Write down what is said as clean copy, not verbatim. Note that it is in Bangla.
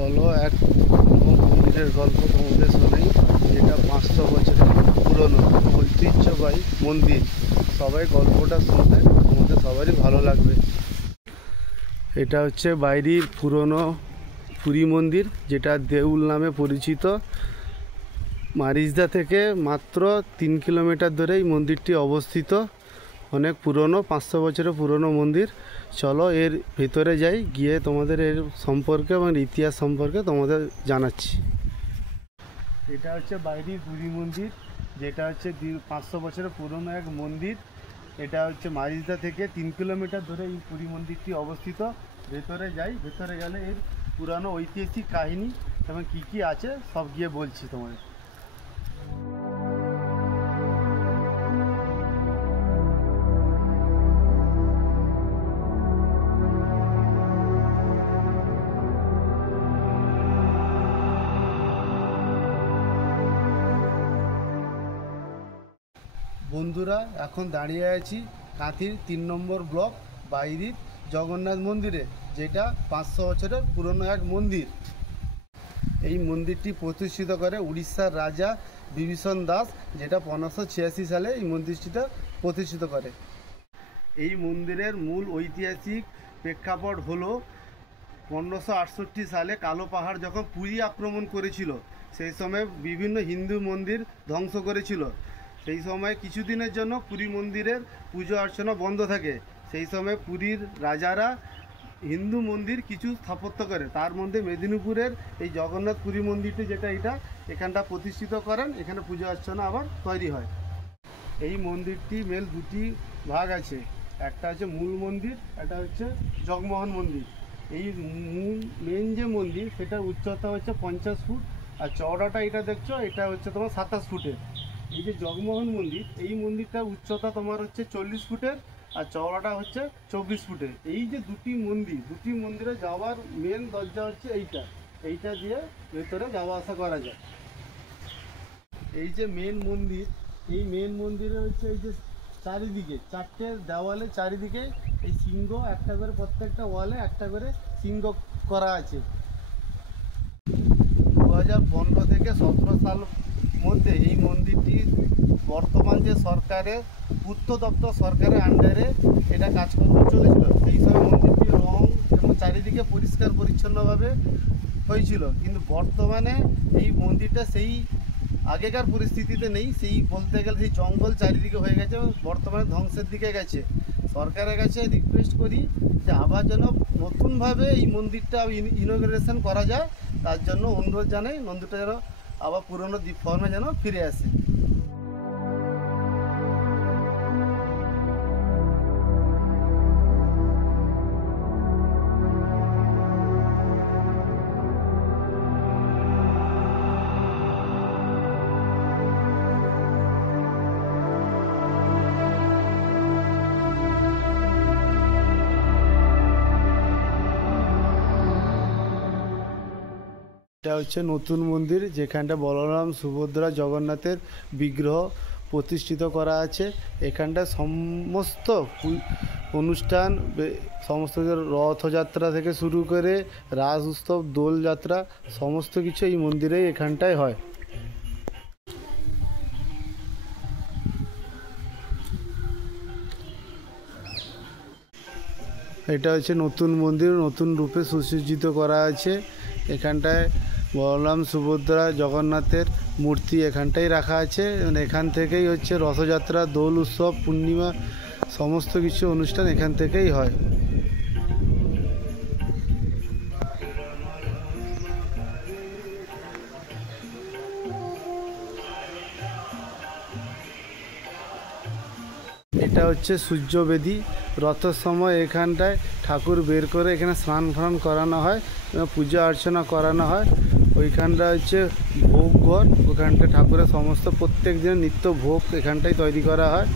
চলো এক মন্দিরের গল্প তোমাদের শোনাই, যেটা 500 বছরের পুরনো ঐতিহ্যবাহী মন্দির। সবাই গল্পটা শুনতে তোমাদের সবারই ভালো লাগবে। এটা হচ্ছে বাইরের পুরনো পুরী মন্দির, যেটা দেউল নামে পরিচিত। মারিজদা থেকে মাত্র 3 কিলোমিটার দূরে এই মন্দিরটি অবস্থিত। অনেক পুরনো, 500 বছরের পুরনো মন্দির। চলো এর ভিতরে যাই, গিয়ে তোমাদের এর সম্পর্কে এবং ইতিহাস সম্পর্কে তোমাদের জানাচ্ছি। এটা হচ্ছে বাইরের পুরী মন্দির, যেটা হচ্ছে 500 বছরের পুরনো এক মন্দির। এটা হচ্ছে মারিজদা থেকে 3 কিলোমিটার দূরে এই পুরী মন্দিরটি অবস্থিত। ভেতরে যাই, ভেতরে গেলে এর পুরানো ঐতিহাসিক কাহিনী এবং কী কী আছে সব গিয়ে বলছি তোমাদের। বন্ধুরা, এখন দাঁড়িয়ে আছি কাঁথির 3 নম্বর ব্লক বাইরির জগন্নাথ মন্দিরে, যেটা 500 বছরের পুরনো এক মন্দির। এই মন্দিরটি প্রতিষ্ঠিত করে উড়িষ্যার রাজা বিভীষণ দাস, যেটা 1586 সালে এই মন্দিরটিটা প্রতিষ্ঠিত করে। এই মন্দিরের মূল ঐতিহাসিক প্রেক্ষাপট হলো 1568 সালে কালো পাহাড় যখন পুরী আক্রমণ করেছিল, সেই সময় বিভিন্ন হিন্দু মন্দির ধ্বংস করেছিল। সেই সময় কিছুদিনের জন্য পুরী মন্দিরের পুজো অর্চনা বন্ধ থাকে। সেই সময় পুরীর রাজারা হিন্দু মন্দির কিছু স্থাপত্য করে, তার মধ্যে মেদিনীপুরের এই জগন্নাথ পুরী মন্দিরটি, যেটা এখানটা প্রতিষ্ঠিত করেন। এখানে পুজো অর্চনা আবার তৈরি হয়। এই মন্দিরটি মেল 2টি ভাগ আছে, একটা হচ্ছে মূল মন্দির, একটা হচ্ছে জগমোহন মন্দির। এই মেন যে মন্দির, সেটার উচ্চতা হচ্ছে 50 ফুট, আর চওড়াটা এটা দেখছো, এটা হচ্ছে তোমার 27 ফুটের। এই যে জগমোহন মন্দির, এই মন্দিরটার উচ্চতা তোমার হচ্ছে 40 ফুটের, আর চওড়াটা হচ্ছে 24 ফুটের। এই যে দুটি মন্দিরে যাওয়ার মেন দরজা হচ্ছে এইটা দিয়ে ভেতরে যাওয়া আসা করা যায়। এই যে মেন মন্দির, এই মেন মন্দিরে হচ্ছে এই যে চারিদিকে 4টে দেওয়ালে চারিদিকে এই সিংহ একটা করে, প্রত্যেকটা ওয়ালে একটা করে সিংহ করা আছে। 2015 থেকে 17 সাল মধ্যে এই মন্দিরটি বর্তমান যে সরকারের পূর্ত দপ্তর সরকারের আন্ডারে এটা কাজকর্ম চলেছিল। সেই সময় মন্দিরটির রং এবং চারিদিকে পরিষ্কার পরিচ্ছন্নভাবে হয়েছিল, কিন্তু বর্তমানে এই মন্দিরটা সেই আগেকার পরিস্থিতিতে নেই। সেই বলতে গেলে সেই জঙ্গল চারিদিকে হয়ে গেছে, বর্তমানে ধ্বংসের দিকে গেছে। সরকারের কাছে রিকোয়েস্ট করি যে আবার যেন নতুনভাবে এই মন্দিরটা ইনোগ্রেশন করা যায়, তার জন্য অনুরোধ জানাই মন্দিরটা যেন আবার পুরনো ফর্মে যেন ফিরে আসে। এটা হচ্ছে নতুন মন্দির, যেখানটা বলরাম, সুভদ্রা, জগন্নাথের বিগ্রহ প্রতিষ্ঠিত করা আছে। এখানটা সমস্ত অনুষ্ঠান, সমস্ত রথযাত্রা থেকে শুরু করে রাস উৎসব, দোলযাত্রা, সমস্ত কিছু এই মন্দিরেই এখানটায় হয়। এটা হচ্ছে নতুন মন্দির, নতুন রূপে সুসজ্জিত করা আছে। এখানটায় বলরাম, সুভদ্রা, জগন্নাথের মূর্তি এখানটাই রাখা আছে। এখান থেকেই হচ্ছে রথযাত্রা, দোল উৎসব, পূর্ণিমা, সমস্ত কিছু অনুষ্ঠান এখান থেকেই হয়। এটা হচ্ছে সূর্যবেদী। রথের সময় এখানটায় ঠাকুর বের করে এখানে স্নান ফান করানো হয়, পূজা অর্চনা করানো হয়। ওইখানটা হচ্ছে ভোগ ঘর, ওখানটায় ঠাকুরের সমস্ত প্রত্যেক দিন নিত্য ভোগ এখানটায় তৈরি করা হয়।